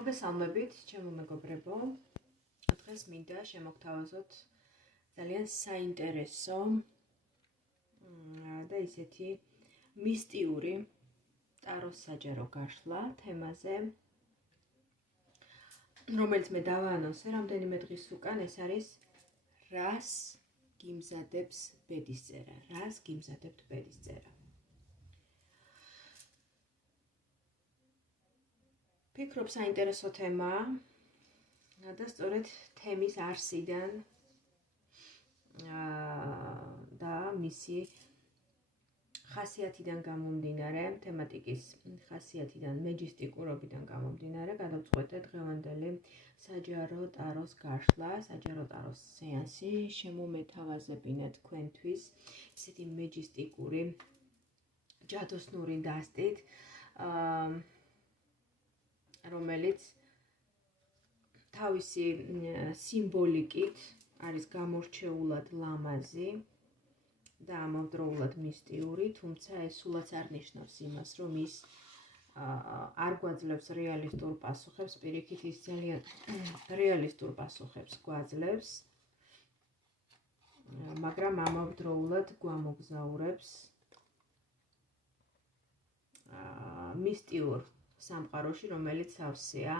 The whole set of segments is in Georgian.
მოგესალმებით, ჩემო მეგობრებო. დღეს მინდა შემოგთავაზოთ ძალიან საინტერესო და ისეთი მისტიური ტაროს საჯარო გაშლა თემაზე, რომელიც მე დავაანონსე რამდენიმე დღის უკან. ეს არის რას გიმზადებს ბედისწერა, რას გიმზადებთ ბედისწერა. ფიქრობ საინტერესო თემაა და სწორედ თემის არსიდან და მისი ხასიათიდან გამომდინარე, თემატიკის ხასიათიდან, მეჯისტიკურობიდან გამომდინარე, გადავწყვეტე დღევანდელი საჯარო ტაროს გაშლა, საჯარო ტაროს სეანსი შემომეთავაზებინა თქვენთვის ისეთი მეჯისტიკური, ჯადოსნური დასტით, რომელიც თავისი სიმბოლიკით არის გამორჩეულად ლამაზი და ამავდროულად მისტიური, თუმცა ეს სულაც არ ნიშნავს იმას, რომ ის არ გვაძლევს რეალისტურ პასუხებს, პირიქით ის ძალიან რეალისტურ პასუხებს გვაძლევს, მაგრამ ამავდროულად გვამოგზაურებს მისტიურ სამყაროში, რომელიც სავსეა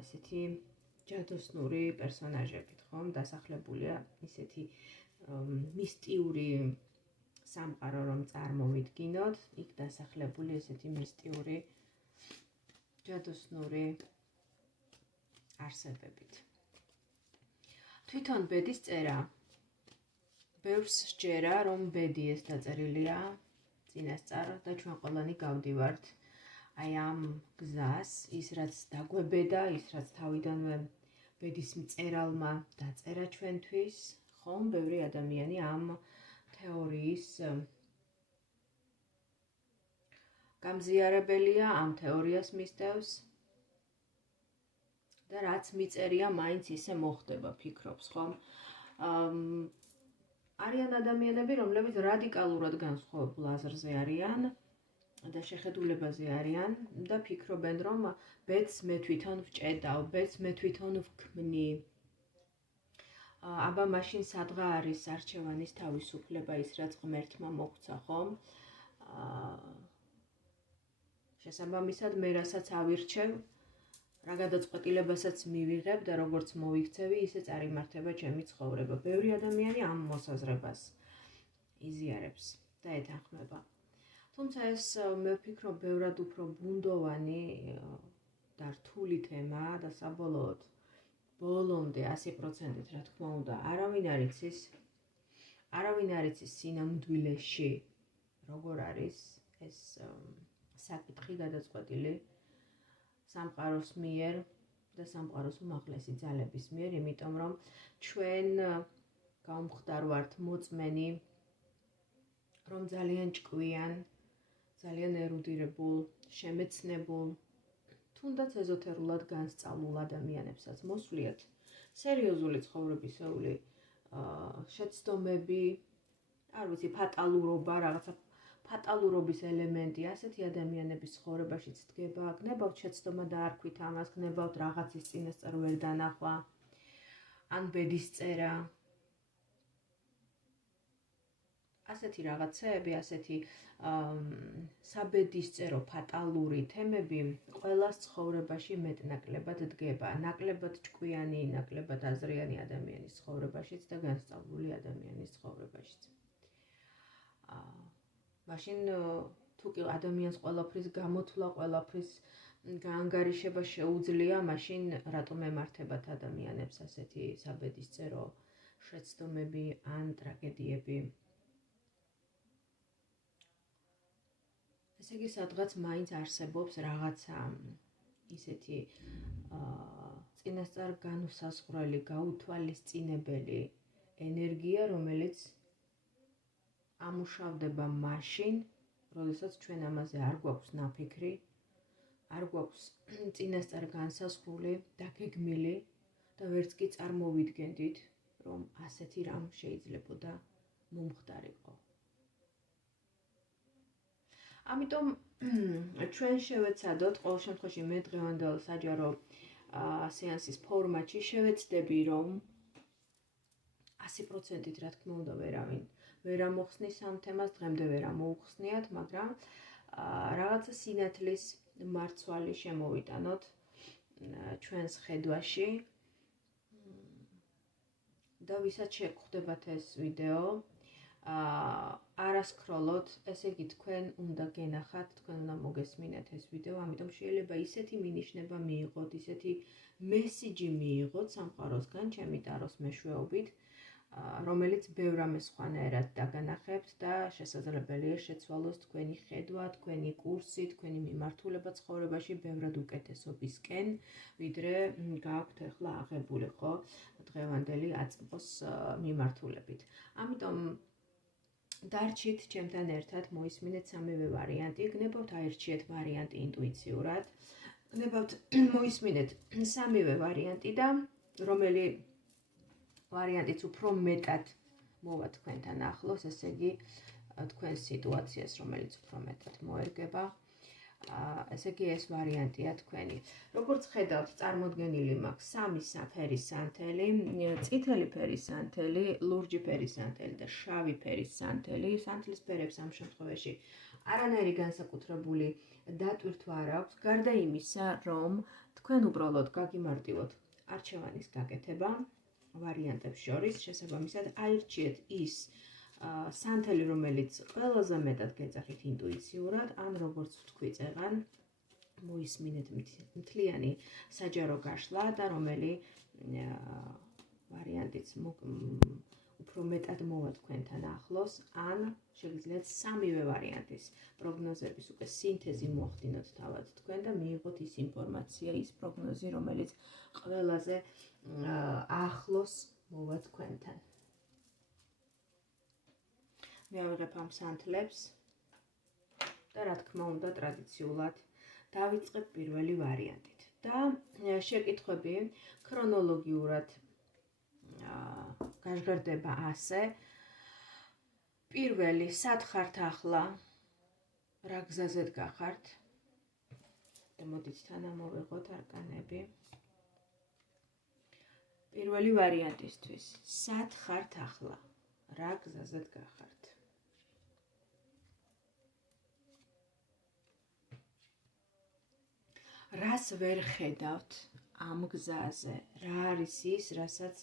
ესეთი ჯადოსნური პერსონაჟებით, ხომ, დასახლებულია ისეთი მისტიური სამყარო, რომ წარმოვიდგინოთ, იქ დასახლებული ესეთი მისტიური ჯადოსნური არსებებით. თვითონ ბედისწერა ბევრს სჯერა, რომ ბედი ეს დაწერილია წინასწარ და ჩვენ ყველანი გავდივართ აი ამ გზას, ის რაც დაგვებედა, ის რაც თავიდანვე ბედის მწერალმა დაწერა ჩვენთვის, ხომ, ბევრი ადამიანი ამ თეორიის გამზიარებელია, ამ თეორიას მისდევს და რაც მიწერია, მაინც ისე მოხდება, ფიქრობს, ხომ? არიან ადამიანები, რომლებიც რადიკალურად განსხვავებულ აზრზე არიან და შეხედულებაზე არიან და ფიქრობენ, რომ ბედს მე თვითონ ვჭედავ, ბედს მე თვითონ ვქმნი. აბა მაშინ სადღა არის არჩევანის თავისუფლება, ის რაც ღმერთმა მოგვცა, ხომ? შესაბამისად, მე რასაც ავირჩევ, რა გადაწყვეტილებასაც მივიღებ და როგორც მოვიქცევი, ისე წარიმართება ჩემი ცხოვრება. ბევრი ადამიანი ამ მოსაზრებას იზიარებს და ეთანხმება. თუმცა ეს მე ვფიქრობ ბევრად უფრო ბუნდოვანი და რთული თემაა და საბოლოოდ ბოლომდე 100%-ით რა თქმა უნდა არავინ არ იცის სინამდვილეში როგორ არის ეს საკითხი გადაწყვეტილი სამყაროს მიერ და სამყაროს უმაღლესი ძალების მიერ, იმიტომ რომ ჩვენ გავმხდარ ვართ მოწმენი, რომ ძალიან ჭკვიან, ძალიან ერუდირებულ, შემეცნებულ, თუნდაც ეზოთერულად განსწავლულ ადამიანებსაც მოსვლიათ სერიოზული ცხოვრებისეული შეცდომები, არ ვიცი, ფატალურობა, რაღაცა ფატალურობის ელემენტი ასეთი ადამიანების ცხოვრებაშიც დგება, გნებავთ შეცდომა დაარქვით ამას, გნებავთ რაღაცის წინასწარ ვერ დანახვა, ან ბედისწერა. ასეთი რაღაცები, ასეთი საბედისწერო ფატალური თემები ყველას ცხოვრებაში მეტ-ნაკლებად დგება, ნაკლებად ჭკვიანი, ნაკლებად აზრიანი ადამიანის ცხოვრებაშიც და განსწავლული ადამიანის ცხოვრებაშიც. მაშინ თუ კი ადამიანს ყველაფრის გამოთვლა, ყველაფრის გაანგარიშება შეუძლია, მაშინ რატომ ემართებათ ადამიანებს ასეთი საბედისწერო შეცდომები ან ტრაგედიები? ესე იგი, სადღაც მაინც არსებობს რაღაცა ისეთი წინასწარ განუსაზღვრელი, გაუთვალისწინებელი ენერგია, რომელიც ამუშავდება მაშინ, როდესაც ჩვენ ამაზე არ გვაქვს ნაფიქრი, არ გვაქვს წინასწარ განსაზღვრული, დაგეგმილი და ვერც კი წარმოვიდგენდით, რომ ასეთი რამ შეიძლებოდა მომხდარიყო. ამიტომ ჩვენ შევეცადოთ, ყოველ შემთხვევაში მე დღევანდელ საჯარო სეანსის ფორმატში შევეცდები, რომ 100%-ით რა თქმა უნდა ვერ ამოხსნის ამ თემას, დღემდე ვერ ამოუხსნიათ, მაგრამ რაღაცა სინათლის მარცვალი შემოვიტანოთ ჩვენს ხედვაში და ვისაც შეგხვდებათ ეს ვიდეო, არასკროლოთ, ესე იგი თქვენ უნდა გენახათ, თქვენ უნდა მოგესმინეთ ეს ვიდეო, ამიტომ შეიძლება ისეთი მინიშნება მიიღოთ, ისეთი მესიჯი მიიღოთ სამყაროსგან, ჩემი ტაროს მეშვეობით, რომელიც ბევრ რამეს სხვანაირად დაგანახებთ და შესაძლებელია შეცვალოს თქვენი ხედვა, თქვენი კურსი, თქვენი მიმართულება ცხოვრებაში ბევრად უკეთესობისკენ, ვიდრე გააქვთ ახლა აღებული, ხო, დღევანდელი აწმყოს მიმართულებით. ამიტომ დარჩით ჩემთან ერთად, მოისმინეთ სამივე ვარიანტი, გნებავთ აირჩიეთ ვარიანტი ინტუიციურად, გნებავთ მოისმინეთ სამივე ვარიანტი და რომელი ვარიანტიც უფრო მეტად მოვა თქვენთან ახლოს, ესე იგი თქვენს სიტუაციას, რომელიც უფრო მეტად მოერგება, ესე იგი ეს ვარიანტია თქვენი. როგორც ხედავთ, წარმოდგენილი მაქვს სამი ფერის სანთელი, წითელი ფერის სანთელი, ლურჯი ფერის სანთელი და შავი ფერის სანთელი. სანთლის ფერებს ამ შემთხვევაში არანაირი განსაკუთრებული დატვირთვა არ აქვს, გარდა იმისა, რომ თქვენ უბრალოდ გაგიმარტივოთ არჩევანის გაკეთება ვარიანტებს შორის, შესაბამისად აირჩიეთ ის სანთელი, რომელიც ყველაზე მეტად გეძახით ინტუიციურად, ან როგორც ვთქვი წეღან, მოისმინეთ მთლიანი საჯარო გაშლა და რომელი ვარიანტიც უფრო მეტად მოვა თქვენთან ახლოს, ან შეგიძლიათ სამივე ვარიანტის პროგნოზების უკვე სინთეზი მოახდინოთ თავად თქვენ და მიიღოთ ის ინფორმაცია, ის პროგნოზი, რომელიც ყველაზე ახლოს მოვა თქვენთან. მე ავიღებ ამ სანთლებს და რა თქმა უნდა ტრადიციულად დავიწყებ პირველი ვარიანტით. და შეკითხვები ქრონოლოგიურად გაჟღერდება ასე. პირველი, სად ხართ ახლა? რა გზაზეთ გახართ? და მოდით თან ამოვიღოთ არკანები. პირველი ვარიანტისთვის, სად ხართ ახლა? რა გზაზეთ გახართ? რას ვერ ხედავთ ამ გზაზე? რა არის ის, რასაც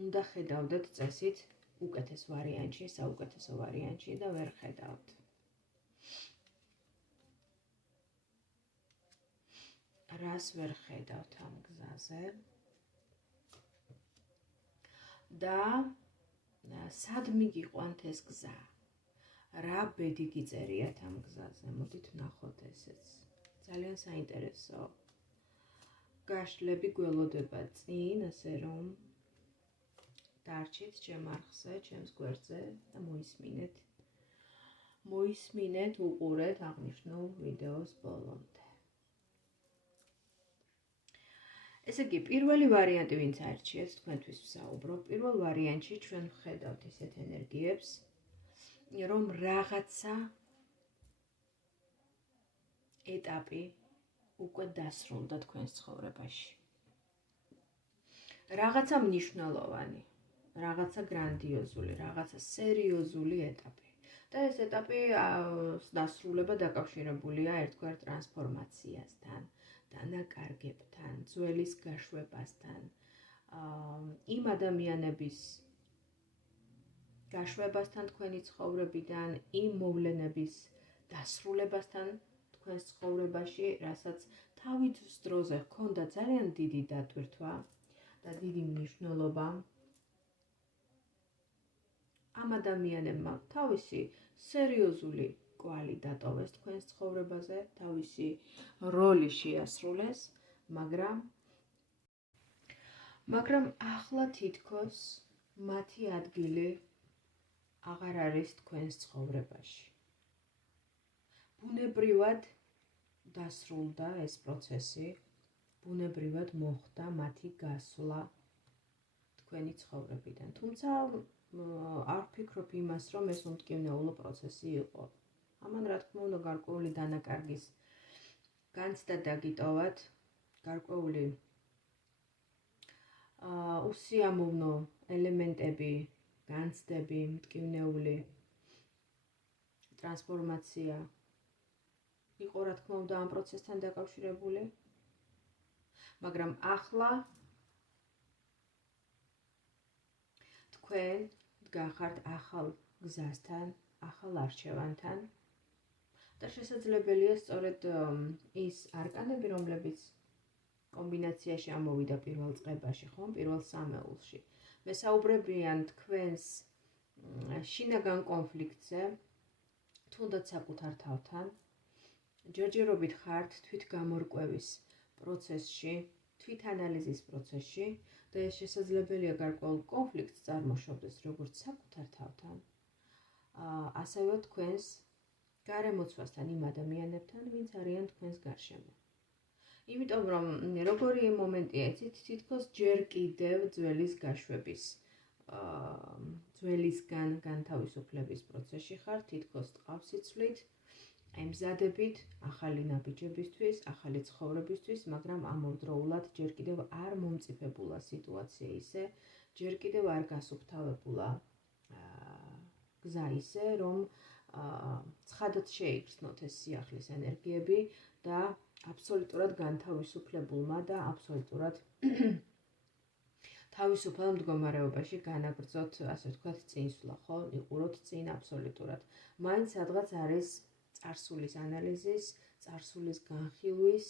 უნდა ხედავდეთ წესით უკეთეს ვარიანტში, საუკეთესო ვარიანტში და ვერ ხედავთ? რას ვერ ხედავთ ამ გზაზე? და სად მიგიყვანთ ეს გზა? რა ბედი გიწერიათ ამ გზაზე? მოდით ვნახოთ ესეც. ძალიან საინტერესო გაშლები გველოდება წინ, ასე რომ დარჩით ჩემ არხზე, ჩემს გვერდზე და მოისმინეთ, უყურეთ აღნიშნულ ვიდეოს ბოლომდე. ესე იგი, პირველი ვარიანტი ვინც აირჩიეთ, თქვენთვის ვსაუბრობ. პირველ ვარიანტში ჩვენ ვხედავთ ისეთ ენერგიებს, რომ რაღაცა ეტაპი უკვე დასრულდა თქვენს ცხოვრებაში. რაღაცა მნიშვნელოვანი, რაღაცა გრანდიოზული, რაღაცა სერიოზული ეტაპი. და ეს ეტაპი დასრულება დაკავშირებულია ერთგვარ ტრანსფორმაციასთან, დანაკარგებთან, ძველის გაშვებასთან, იმ ადამიანების გაშვებასთან თქვენი ცხოვრებიდან, იმ მოვლენების დასრულებასთან თქვენს ცხოვრებაში, რასაც თავის დროზე ჰქონდა ძალიან დიდი დატვირთვა და დიდი მნიშვნელობა. ამ ადამიანებმა თავისი სერიოზული კვალი დატოვეს თქვენს ცხოვრებაზე, თავისი როლი შეასრულეს, მაგრამ ახლა თითქოს მათი ადგილი აღარ არის თქვენს ცხოვრებაში. ბუნებრივად დასრულდა ეს პროცესი, ბუნებრივად მოხდა მათი გასვლა თქვენი ცხოვრებიდან. თუმცა არ ვფიქრობ იმას, რომ ეს უმტკივნეულო პროცესი იყო. ამან რა თქმა უნდა გარკვეული დანაკარგის განცდა დაგიტოვათ, გარკვეული უსიამოვნო ელემენტები, განცდები, მტკივნეული ტრანსფორმაცია იყო რა თქმა უნდა ამ პროცესთან დაკავშირებული, მაგრამ ახლა თქვენ დგახართ ახალ გზასთან, ახალ არჩევანთან და შესაძლებელია სწორედ ის არკანები, რომლებიც კომბინაციაში ამოვიდა პირველ წყებაში, ხომ, პირველ სამეულში. მესაუბრებიან თქვენს შინაგან კონფლიქტზე, თუნდაც საკუთარ თავთან, ჯერჯერობით ხართ თვითგამორკვევის პროცესში, თვითანალიზის პროცესში და ეს შესაძლებელია გარკვეულ კონფლიქტს წარმოშობდეს როგორც საკუთარ თავთან, ასევე თქვენს გარემოცვასთან იმ ადამიანებთან, ვინც არიან თქვენს გარშემო. იმიტომ რომ როგორი მომენტია იცით, თითქოს ჯერ კიდევ ძველის გაშვების, ძველისგან განთავისუფლების პროცესში ხართ, თითქოს ტყავსიცვლით, ემზადებით ახალი ნაბიჯებისთვის, ახალი ცხოვრებისთვის, მაგრამ ამავდროულად ჯერ კიდევ არ მომწიფებულა სიტუაცია ისე, ჯერ კიდევ არ გასუფთავებულა გზა ისე, რომ ცხადად შეიგრძნოთ ეს სიახლის ენერგიები და აბსოლუტურად განთავისუფლებულმა და აბსოლუტურად თავისუფალ მდგომარეობაში განაგრძოთ, ასე ვთქვათ, წინსვლა, ხო, იყუროთ წინ აბსოლუტურად. მაინც სადღაც არის წარსულის ანალიზის, წარსულის განხილვის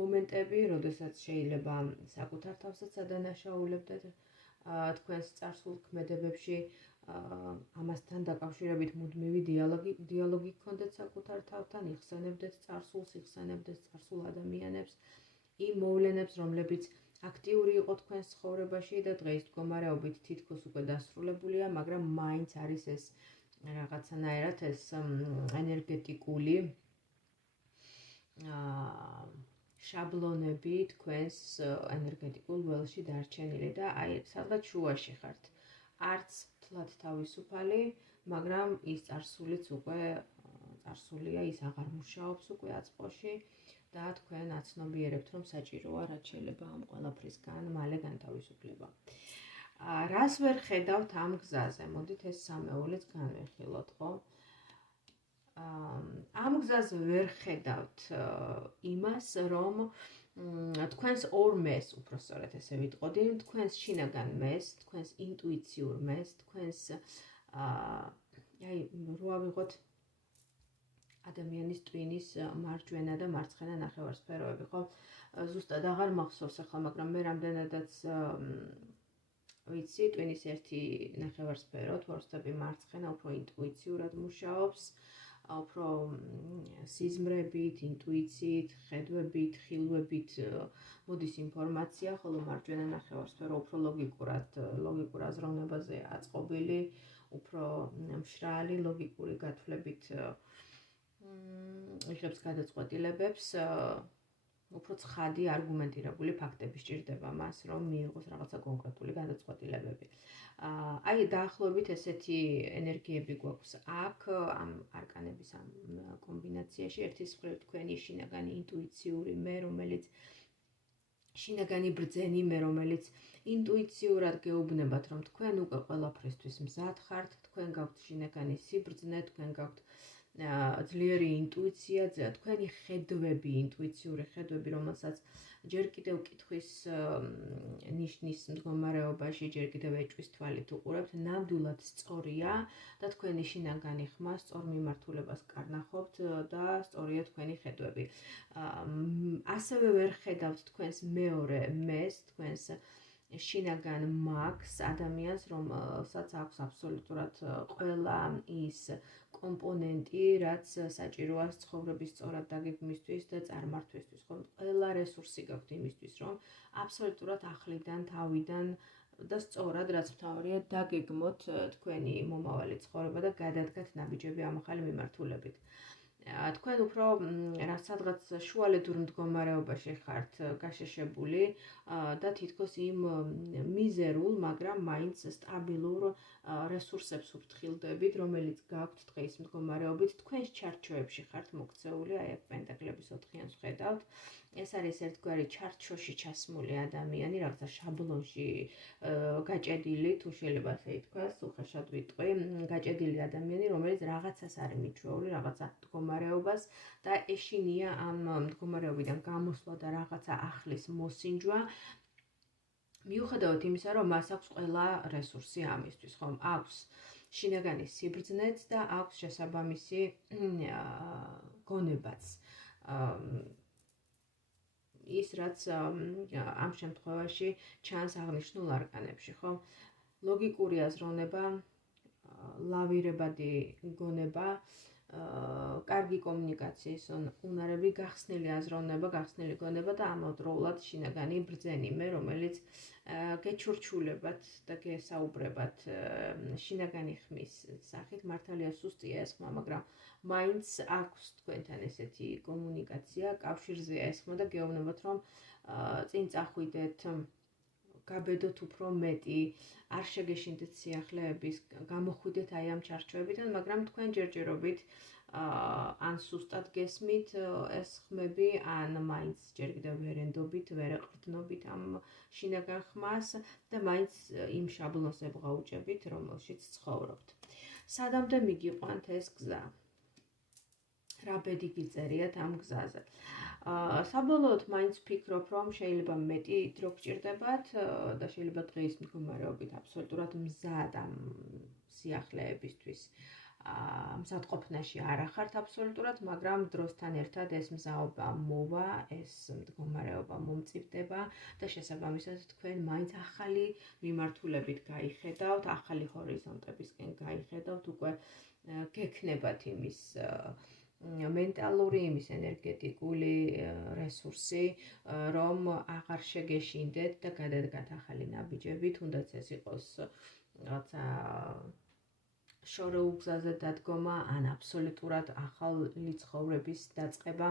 მომენტები, როდესაც შეიძლება საკუთარ თავსაც ადანაშაულებდეთ თქვენს წარსულ ქმედებებში, ამასთან დაკავშირებით მუდმივი დიალოგი გქონდეთ საკუთარ თავთან, იხსენებდეთ წარსულს, იხსენებდეთ წარსულ ადამიანებს, იმ მოვლენებს, რომლებიც აქტიური იყო თქვენს ცხოვრებაში და დღეს მდგომარეობით თითქოს უკვე დასრულებულია, მაგრამ მაინც არის ეს რაღაცანაირად ეს ენერგეტიკული შაბლონები თქვენს ენერგეტიკულ ველში დარჩენილი და აი სადღაც შუაში ხართ. არც თლად თავისუფალი, მაგრამ ის წარსულიც უკვე წარსულია, ის აღარ მუშაობს უკვე აწყოში და თქვენ აცნობიერებთ, რომ საჭიროა რაც შეიძლება ამ ყველაფრისგან მალე განთავისუფლება. რას ვერ ხედავთ ამ გზაზე? მოდით ეს სამეულიც განვიხილოთ, ხო? ამ გზაზე ვერ ხედავთ იმას, რომ თქვენს ორ მეს, უпроსწორად ესე ვიტყოდი, თქვენს შინაგან მეს, თქვენს ინტუიციურ მეს, თქვენს რო ავიღოთ ადამიანის ტვინის მარჯვენა და მარცხენა ნახევარსფეროები, ხო? ზუსტად აღარ მახსოვს ახლა, მაგრამ მე რამდენადაც ვიცი, ტვინის ერთი ნახევარსფერო, თვალსწრაფი მარცხენა უფრო ინტუიციურად მუშაობს, უფრო სიზმრებით, ინტუიციით, ხედვებით, ხილვებით მოდის ინფორმაცია, ხოლო მარჯვენა ნახევარსფერო უფრო ლოგიკურ აზროვნებაზე აწყობილი, უფრო მშრალი, ლოგიკური გათვლებით იღებს გადაწყვეტილებებს, უფრო ცხადი, არგუმენტირებული ფაქტები სჭირდება მას, რომ მიიღოს რაღაცა კონკრეტული გადაწყვეტილებები. აი დაახლოებით ესეთი ენერგიები გვაქვს აქ ამ არკანების ამ კომბინაციაში. ერთის მხრივ თქვენი შინაგანი ინტუიციური მე, რომელიც შინაგანი ბრძენი მე, რომელიც ინტუიციურად გეუბნებათ, რომ თქვენ უკვე ყველაფრისთვის მზად ხართ, თქვენ გაქვთ შინაგანი სიბრძნე, თქვენ გაქვთ ძლიერი ინტუიცია, თქვენი ხედვები, ინტუიციური ხედვები, რომელსაც ჯერ კიდევ კითხვის ნიშნის მდგომარეობაში, ჯერ კიდევ ეჭვის თვალით უყურებთ, ნამდვილად სწორია და თქვენი შინაგანი ხმა სწორ მიმართულებას კარნახობთ და სწორია თქვენი ხედვები. ასევე ვერ ხედავთ თქვენს მეორე მეს, თქვენს შინაგან მაგს, ადამიანს, რომელსაც აქვს აბსოლუტურად ყველა ის კომპონენტი, რაც საჭიროა ცხოვრების სწორად დაგეგმვისთვის და წარმართვისთვის, ხო? ყველა რესურსი გაქვთ იმისთვის, რომ აბსოლუტურად ახლიდან, თავიდან და სწორად, რაც მთავარია, დაგეგმოთ თქვენი მომავალი ცხოვრება და გადადგათ ნაბიჯები ამ ახალი მიმართულებით. თქვენ უფრო სადღაც შუალედურ მდგომარეობაში ხართ გაშეშებული და თითქოს იმ მიზერულ, მაგრამ მაინც სტაბილურ რესურსებს უფრთხილდებით, რომელიც გაქვთ დღის მდგომარეობით, თქვენს ჩარჩოებში ხართ მოქცეული, აი აქ პენტაკლების 4-იანს ხედავთ. ეს არის ერთგვარი ჩარჩოში ჩასმული ადამიანი, რაღაცა შაბლონში გაჭედილი, თუ შეიძლება ასე ითქვას, უხეშად ვიტყვი, გაჭედილი ადამიანი, რომელიც რაღაცას არის მიჩვეული, რაღაცა მდგომარეობას და ეშინია ამ მდგომარეობიდან გამოსვლა და რაღაცა ახლის მოსინჯვა. მიუხედავად იმისა, რომ მას აქვს ყველა რესურსი ამისთვის, ხომ? აქვს შინაგანი სიბრძნეც და აქვს შესაბამისი გონებაც. ის რაც ამ შემთხვევაში ჩანს აღნიშნულ არკანებში, ხო? ლოგიკური აზროვნება, ლავირებადი გონება, კარგი კომუნიკაციის უნარები, გახსნილი აზროვნება, გახსნილი გონება და ამავდროულად შინაგანი ბრძენიმე, რომელიც გეჩურჩულებათ და გესაუბრებათ შინაგანი ხმის სახით. მართალია სუსტია ეს ხმა, მაგრამ მაინც აქვს თქვენთან ესეთი კომუნიკაცია, კავშირზეა ეს ხმა და გეუბნებათ, რომ წინ წახვიდეთ, გაბედოთ უფრო მეტი, არ შეგეშინდეთ სიახლეების, გამოხვიდეთ აი ამ ჩარჩოებიდან, მაგრამ თქვენ ჯერჯერობით ან სუსტად გესმით ეს ხმები, ან მაინც ჯერ კიდევ ვერ ენდობით, ვერ ეყრდნობით ამ შინაგან ხმას და მაინც იმ შაბლონს ებღაუჭებით, რომელშიც ცხოვრობთ. სადამდე მიგიყვანთ ეს გზა? რა ბედი გიწერიათ ამ გზაზე? საბოლოოდ მაინც ვფიქრობ, რომ შეიძლება მეტი დრო გჭირდებათ და შეიძლება დღის მდგომარეობით აბსოლუტურად მზად ამ სიახლეებისთვის მზადყოფნაში არ ახართ აბსოლუტურად, მაგრამ დროსთან ერთად ეს მზაობა მოვა, ეს მდგომარეობა მომწიფდება და შესაბამისად თქვენ მაინც ახალი მიმართულებით გაიხედავთ, ახალი ჰორიზონტებისკენ გაიხედავთ, უკვე გექნებათ იმის მენტალური, იმის ენერგეტიკული რესურსი, რომ აღარ შეგეშინდეთ და გადადგათ ახალი ნაბიჯები, თუნდაც ეს იყოს რაღაცა შორეულ გზაზე დადგომა, ან აბსოლუტურად ახალი ცხოვრების დაწყება,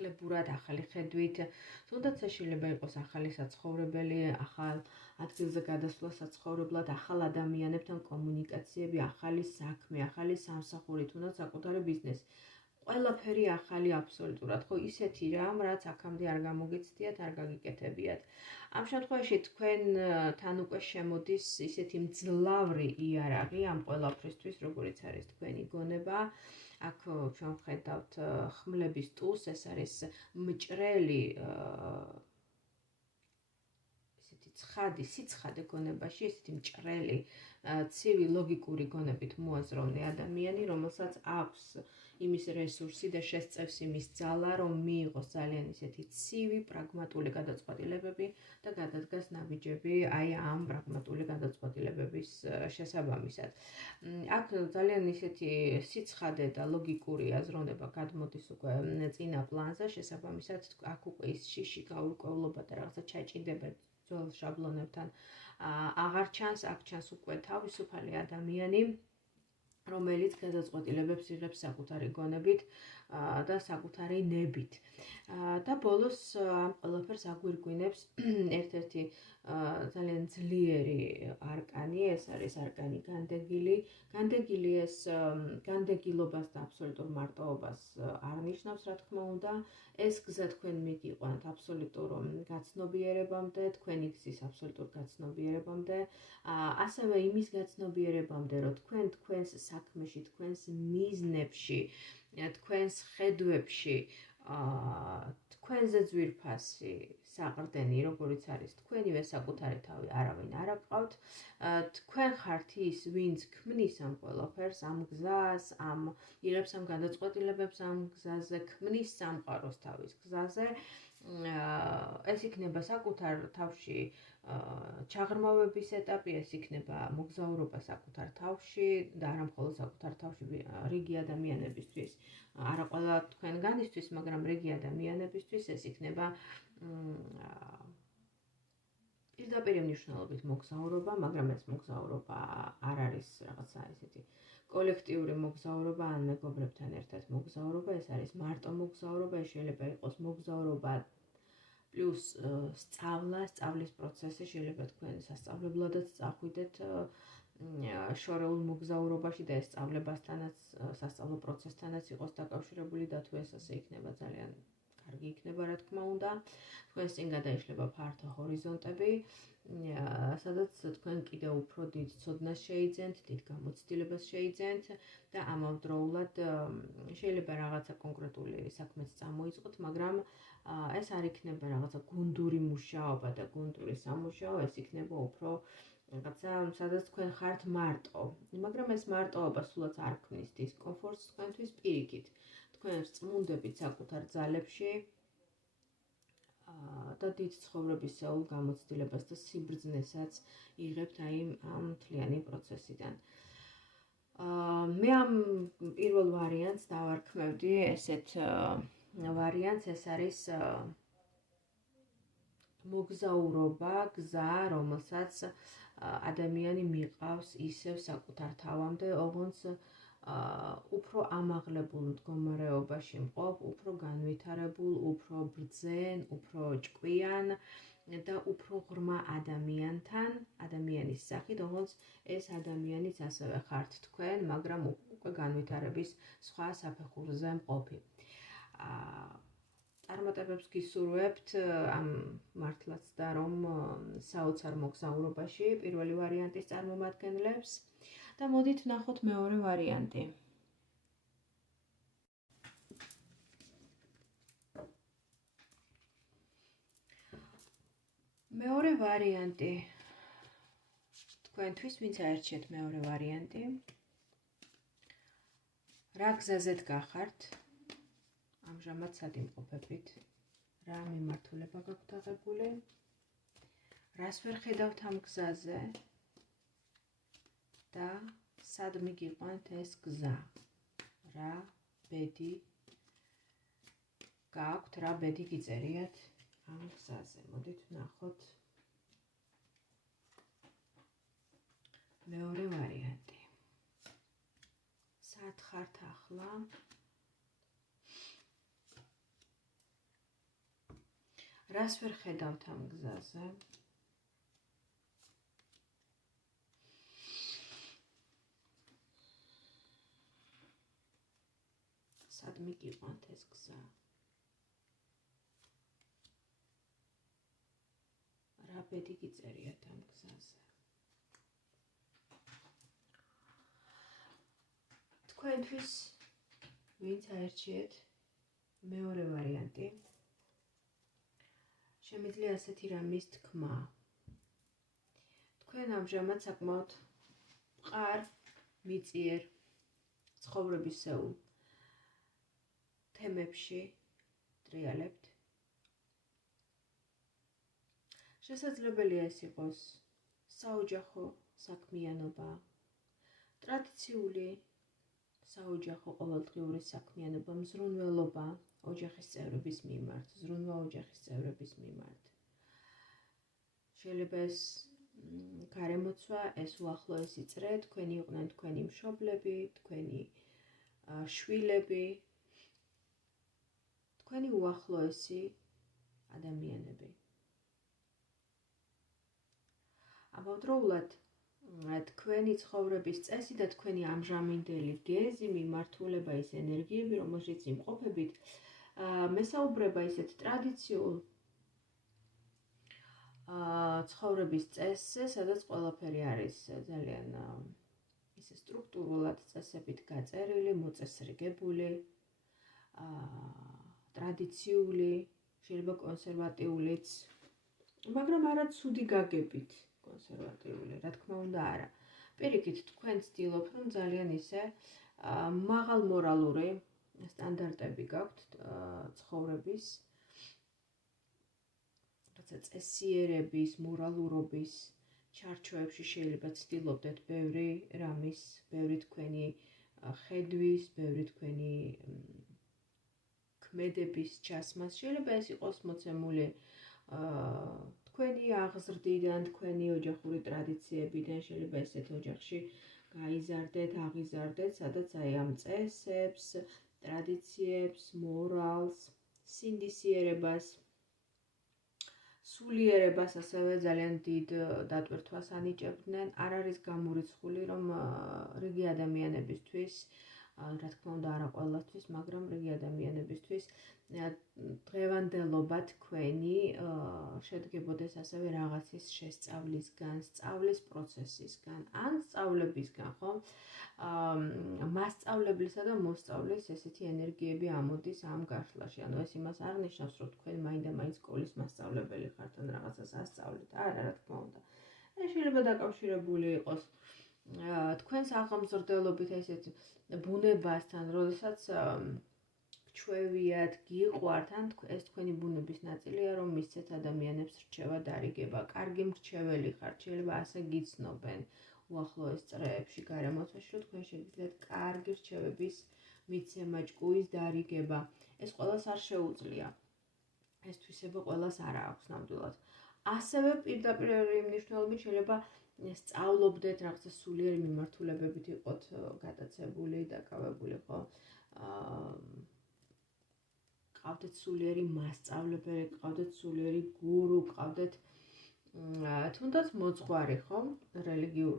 ახლებურად, ახალი ხედვით, თუნდაც ეს შეიძლება იყოს ახალი საცხოვრებელი, ახალ ადგილზე გადასვლა საცხოვრებლად, ახალ ადამიანებთან კომუნიკაციები, ახალი საქმე, ახალი სამსახური, თუნდაც საკუთარი ბიზნესი. ყველაფერი ახალი აბსოლუტურად, ხო, ისეთი რამ, რაც აქამდე არ გამოგეცდიათ, არ გაგიკეთებიათ. ამ შემთხვევაში თქვენთან უკვე შემოდის ისეთი მძლავრი იარაღი ამ ყველაფრისთვის, როგორიც არის თქვენი გონება. აქ ჩვენ ვხედავთ ხმლების ტულს, ეს არის მჭრელი ცხადი, სიცხადე გონებაში, ესეთი მჭრელი, ცივი ლოგიკური გონებით მოაზროვნე ადამიანი, რომელსაც აქვს იმის რესურსი და შესწევს იმის ძალა, რომ მიიღოს ძალიან ისეთი ცივი, პრაგმატული გადაწყვეტილებები და გადადგას ნაბიჯები აი ამ პრაგმატული გადაწყვეტილებების შესაბამისად. აქ ძალიან ისეთი სიცხადე და ლოგიკური აზროვნება გადმოდის უკვე წინა პლანზე, შესაბამისად აქ უკვე ის შიში გაურკვევლობა და რაღაცა ჩაჭიდება ძველ შაბლონებთან აღარ ჩანს, აქ ჩანს უკვე თავისუფალი ადამიანი, რომელიც გადაწყვეტილებებს იღებს საკუთარი გონებით და საკუთარი ნებით. და ბოლოს ამ ყველაფერს აგვირგვინებს ერთ-ერთი ძალიან ძლიერი არკანი, ეს არის არკანი განდეგილი. განდეგილი ეს განდეგილობას და აბსოლუტურ მარტოობას არ ნიშნავს, რა თქმა უნდა. ეს გზა თქვენ მიგიყვანთ აბსოლუტურ გაცნობიერებამდე, თქვენი გზის აბსოლუტურ გაცნობიერებამდე, ასევე იმის გაცნობიერებამდე, რომ თქვენ თქვენს საქმეში, თქვენს მიზნებში, თქვენს ხედვებში, თქვენზე ძვირფასი საყრდენი, როგორიც არის თქვენივე საკუთარი თავი, არავინ არ აკყავთ. თქვენ ხართ ის, ვინც ქმნის ამ ყველაფერს, ამ გზას, იღებს ამ გადაწყვეტილებებს ამ გზაზე, ქმნის სამყაროს თავის გზაზე. ეს იქნება საკუთარ თავში ჩაღრმავების ეტაპი, ეს იქნება მოგზაურობა საკუთარ თავში და არა მხოლოდ საკუთარ თავში, რიგი ადამიანებისთვის, არა ყველა თქვენგანისთვის, მაგრამ რიგი ადამიანებისთვის ეს იქნება პირდაპირ მნიშვნელობით მოგზაურობა, მაგრამ ეს მოგზაურობა არ არის რაღაცა ესეთი კოლექტიური მოგზაურობა ან მეგობრებთან ერთად მოგზაურობა, ეს არის მარტო მოგზაურობა, ეს შეიძლება იყოს მოგზაურობა პლუს სწავლა, სწავლის პროცესი, შეიძლება თქვენ სასწავლებელადაც წახვიდეთ შორეულ მოგზაურობაში და ეს სწავლებასთანაც, სასწავლო პროცესთანაც იყოს დაკავშირებული და თუ ეს ასე იქნება ძალიან კარგი იქნება, რა თქმა უნდა. თქვენს წინ გადაიშლება ფართო ჰორიზონტები, სადაც თქვენ კიდევ უფრო დიდ ცოდნას შეიძენთ, დიდ გამოცდილებას შეიძენთ და ამავდროულად შეიძლება რაღაცა კონკრეტული საქმეც წამოიწყოთ, მაგრამ ეს არ იქნება რაღაცა გუნდური მუშაობა და გუნდური სამუშაო, ეს იქნება უფრო რაღაცა, სადაც თქვენ ხართ მარტო, მაგრამ ეს მარტოობა სულაც არ ქმნის დისკომფორტს თქვენთვის, პირიქით. თქვენ წმუნდებით საკუთარ ძალებში და დიდ ცხოვრებისეულ გამოცდილებას და სიბრძნესაც იღებთ ამ მთლიანი პროცესიდან. მე ამ პირველ ვარიანტს დავარქმევდი ესეთ ვარიანტს, ეს არის მოგზაურობა, გზა, რომელსაც ადამიანი მიყავს ისევ საკუთარ თავამდე, ოღონდ უფრო ამაღლებულ მდგომარეობაში მყოფ, უფრო განვითარებულ, უფრო ბრძენ, უფრო ჭკვიან და უფრო ღრმა ადამიანთან, ადამიანის სახით, ოღონდ ეს ადამიანიც ასევე ხართ თქვენ, მაგრამ უკვე განვითარების სხვა საფეხურზე მყოფი. წარმატებებს გისურვებთ ამ მართლაც და რომ საოცარ მოგზაურობაში პირველი ვარიანტის წარმომადგენლებს და მოდით ნახოთ მეორე ვარიანტი. მეორე ვარიანტი თქვენთვის, ვინც აერჩიეთ მეორე ვარიანტი, რა გზაზეთ გახართ? ამჟამად სად იმყოფებით? რა მიმართულება გაქვთ აღებული? რას ვერ ხედავთ ამ გზაზე? და სად მიგიყვანთ ეს გზა? რა ბედი გაქვთ, რა ბედი გიწერიათ ამ გზაზე? მოდით ვნახოთ მეორე ვარიანტი. სად ხართ ახლა? რას ვერ ხედავთ ამ გზაზე? სად მიგიყვანთ ეს გზა? რა ბედი გიწერიათ ამ გზაზე? თქვენთვის, ვინც აერჩიეთ მეორე ვარიანტი, შემიძლია ასეთი რამის თქმა. თქვენ ამჟამად საკმაოდ მყარ, მიწიერ ცხოვრებისეულ თემებში ტრიალებთ. შესაძლებელია ეს იყოს საოჯახო საქმიანობა, ტრადიციული საოჯახო ყოველდღიური საქმიანობა, მზრუნველობა ოჯახის წევრების მიმართ, ზრუნვა ოჯახის წევრების მიმართ. შეიძლება ეს გარემოცვა, ეს უახლოესი წრე, თქვენი იყვნენ თქვენი მშობლები, თქვენი შვილები, თქვენი უახლოესი ადამიანები. ამავდროულად თქვენი ცხოვრების წესი და თქვენი ამჟამინდელი გეზი, მიმართულება, ის ენერგიები, რომელშიც იმყოფებით, მესაუბრება ისეთ ტრადიციულ ცხოვრების წესზე, სადაც ყველაფერი არის ძალიან ისე სტრუქტურულად წესებით გაწერილი, მოწესრიგებული, ტრადიციული, შეიძლება კონსერვატიულიც, მაგრამ არა ცუდი გაგებით კონსერვატიული, რა თქმა უნდა არა. პირიქით, თქვენ ცდილობთ, რომ ძალიან ისე მაღალ მორალური სტანდარტები გაქვთ ცხოვრების, რაცა წესიერების, მორალურობის ჩარჩოებში შეიძლება ცდილობდეთ ბევრი რამის, ბევრი თქვენი ხედვის, ბევრი თქვენი ქმედების ჩასმას. შეიძლება ეს იყოს მოცემული თქვენი აღზრდიდან, თქვენი ოჯახური ტრადიციებიდან, შეიძლება ესეთ ოჯახში გაიზარდეთ, აღიზარდეთ, სადაც აი ამ წესებს, ტრადიციებს, მორალს, სინდისიერებას, სულიერებას ასევე ძალიან დიდ დატვირთვას ანიჭებდნენ. არ არის გამორიცხული, რომ რიგი ადამიანებისთვის, რა თქმა უნდა, არა ყველასთვის, მაგრამ რიგი ადამიანებისთვის დღევანდელობა თქვენი შედგებოდეს ასევე რაღაცის შესწავლისგან, სწავლის პროცესისგან, ან სწავლებისგან, ხო? მასწავლებლისა და მოსწავლის ესეთი ენერგიები ამოდის ამ გაშლაში. ანუ ეს იმას არ ნიშნავს, რომ თქვენ მაინდა-მაინც სკოლის მასწავლებელი ხართ ან რაღაცას ასწავლეთ. არა, რა თქმა უნდა. ეს შეიძლება დაკავშირებული იყოს თქვენს აღმზრდელობით ესეთ ბუნებასთან, როდესაც ჩვევიათ, გიყვართ, ან ეს თქვენი ბუნების ნაწილია, რომ მისცეთ ადამიანებს რჩევა დარიგება. კარგი მრჩეველი ხართ, შეიძლება ასე გიცნობენ უახლოეს წრეებში, გარემოცვაში, რომ თქვენ შეგიძლიათ კარგი რჩევების მიცემა, ჭკუის დარიგება. ეს ყველას არ შეუძლია. ეს თვისება ყველას არ აქვს ნამდვილად. ასევე პირდაპირ მნიშვნელობით შეიძლება სწავლობდეთ რაღაცა სულიერი მიმართულებებით იყოთ გატაცებული, დაკავებული, ხო? ყავდეთ სულიერი მასწავლებელი, ყავდეთ სულიერი გურუ, ყავდეთ თუნდაც მოძღვარი, ხო? რელიგიურ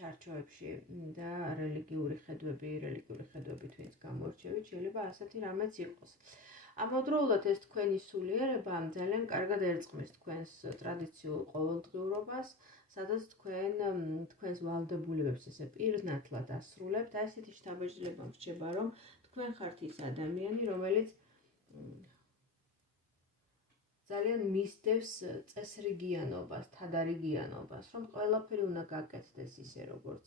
ჩარჩოებში და რელიგიური ხედვებით ვინც გამოირჩევით, შეიძლება ასეთი რამეც იყოს. ამავდროულად ეს თქვენი სულიერება ძალიან კარგად ერწყმის თქვენს ტრადიციულ ყოველდღიურობას, სადაც თქვენს ვალდებულებებს ესე პირნათლად ასრულებთ. ასეთი შთაბეჭდილება რჩება, რომ თქვენ ხართ ის ადამიანი, რომელიც ძალიან მისდევს წესრიგიანობას, თადარიგიანობას, რომ ყველაფერი უნდა გაკეთდეს ისე, როგორც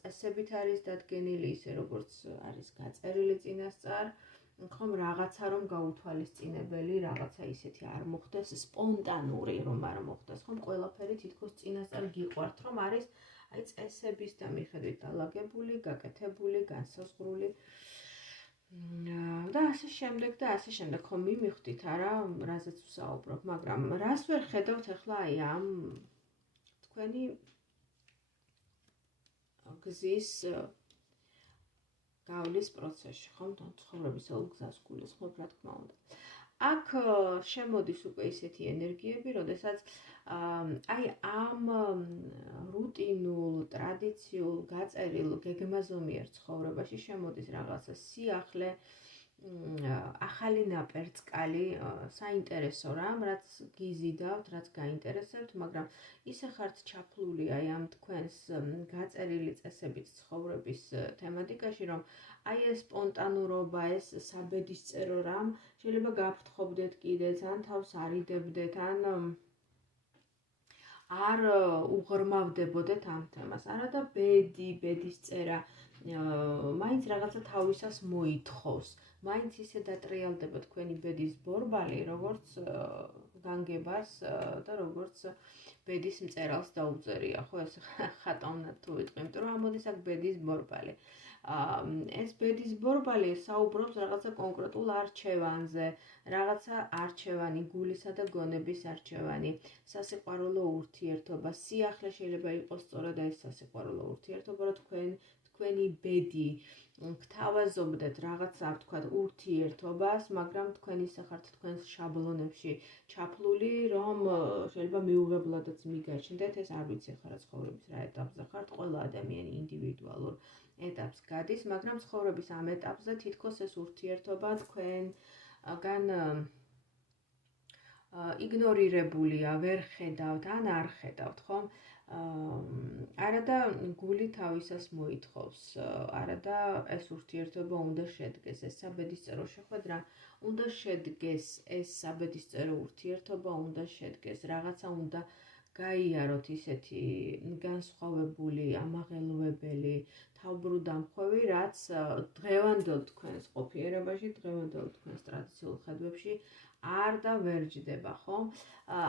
წესებით არის დადგენილი, ისე, როგორც არის გაწერილი წინასწარ. ხომ რაღაცა რომ გაუთვალისწინებელი, რაღაცა ისეთი არ მოხდეს, სპონტანური რომ არ მოხდეს, ხომ ყველაფერი თითქოს წინასწარ გიყვართ, რომ არის აი წესების და მიხედვით დალაგებული, გაკეთებული, განსაზღვრული და ასე შემდეგ, ხომ მივხვდით არა, რაზეც ვსაუბრობ, მაგრამ რას ვერ ხედავთ ახლა აი ამ თქვენი გზის გავლის პროცესში, ხომ ცხოვრებისეულ გზას გულისხმობ, რა თქმა უნდა. აქ შემოდის უკვე ისეთი ენერგიები, როდესაც აი ამ რუტინულ, ტრადიციულ, გაწერილ, გეგმაზომიერ ცხოვრებაში შემოდის რაღაცა სიახლე, ახალი ნაპერწკალი, საინტერესო რამ, რაც გიზიდავთ, რაც გაინტერესებთ, მაგრამ ისე ხართ ჩაფლული აი ამ თქვენს გაწერილი წესებით ცხოვრების თემატიკაში, რომ აი ეს სპონტანურობა, ეს საბედისწერო რამ შეიძლება გაფრთხობდეთ კიდეც, ან თავს არიდებდეთ, ან არ უღრმავდებოდეთ ამ თემას. არა და ბედისწერა მაინც რაღაცა თავისას მოითხოვს. მაინც ისე დატრიალდება თქვენი ბედის ბორბალი, როგორც განგებას და როგორც ბედის მწერალს დაუწერია, ხო, ეს ხატოვნად თუ ვიტყვი, იმიტომ რომ ამოდის აქ ბედის ბორბალი. ეს ბედის ბორბალი საუბრობს რაღაცა კონკრეტულ არჩევანზე, რაღაცა არჩევანი, გულისა და გონების არჩევანი, სასიყვარულო ურთიერთობა, სიახლე შეიძლება იყოს სწორედ ეს სასიყვარულო ურთიერთობა, რომ თქვენი ბედი გთავაზობდეთ რაღაცა, ვთქვათ, ურთიერთობას, მაგრამ თქვენ ისე ხართ თქვენს შაბლონებში ჩაფლული, რომ შეიძლება მიუღებლადაც მიგაჩნდეთ, ეს არ ვიცი ხარა ცხოვრების რა ეტაპზე ხართ, ყველა ადამიანი ინდივიდუალურ ეტაპს გადის, მაგრამ ცხოვრების ამ ეტაპზე თითქოს ეს ურთიერთობა თქვენგან იგნორირებულია, ვერ ხედავთ ან არ ხედავთ, ხო? არადა გული თავისას მოითხოვს, არადა ეს ურთიერთობა უნდა შედგეს, ეს საბედისწერო შეხვედრა უნდა შედგეს, ეს საბედისწერო ურთიერთობა უნდა შედგეს, რაღაცა უნდა გაიაროთ ისეთი განსხვავებული, ამაღელვებელი, თავბრუდამხვევი, რაც დღევანდელ თქვენს ყოფიერებაში, დღევანდელ თქვენს ტრადიციულ ხედვებში არ და ვერ ჯდება, ხო?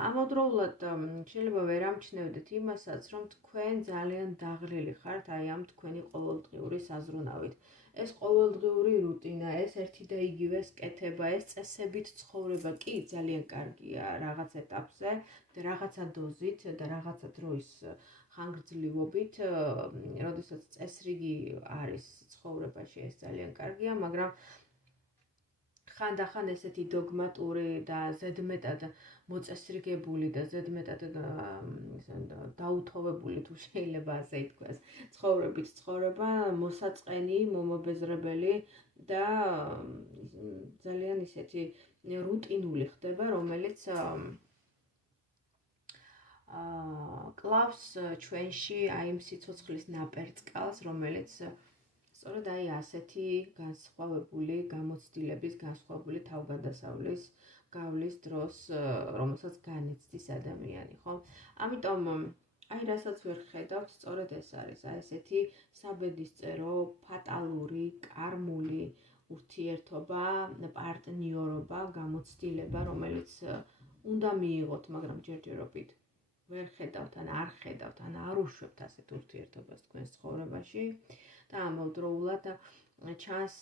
ამავდროულად შეიძლება ვერ ამჩნევდეთ იმასაც, რომ თქვენ ძალიან დაღლილი ხართ აი ამ თქვენი ყოველდღიური საზრუნავით. ეს ყოველდღიური რუტინა, ეს ერთი და იგივე სკეთება, ეს წესებით ცხოვრება კი ძალიან კარგია რაღაც ეტაპზე და რაღაცა დოზით და რაღაცა დროის ხანგრძლივობით, როდესაც წესრიგი არის ცხოვრებაში, ეს ძალიან კარგია, მაგრამ ხანდახან ესეთი დოგმატური და ზედმეტად მოწესრიგებული და ზედმეტად დაუთოვებული, თუ შეიძლება ასე ითქვას, ცხოვრებით ცხოვრება მოსაწყენი, მომობეზრებელი და ძალიან ისეთი რუტინული ხდება, რომელიც კლავს ჩვენში აი იმ სიცოცხლის ნაპერწკალს, რომელიც სწორედ აი ასეთი განსხვავებული გამოცდილების, განსხვავებული თავგადასავლის გავლის დროს, რომელსაც განიცდის ადამიანი, ხო? ამიტომ აი რასაც ვერ ხედავთ, სწორედ ეს არის, აი ესეთი საბედისწერო, ფატალური, კარმული ურთიერთობა, პარტნიორობა, გამოცდილება, რომელიც უნდა მიიღოთ, მაგრამ ჯერჯერობით ვერ ხედავთ, ან არ ხედავთ, ან არ უშვებთ ასეთ ურთიერთობას თქვენს ცხოვრებაში და ამავდროულად ჩანს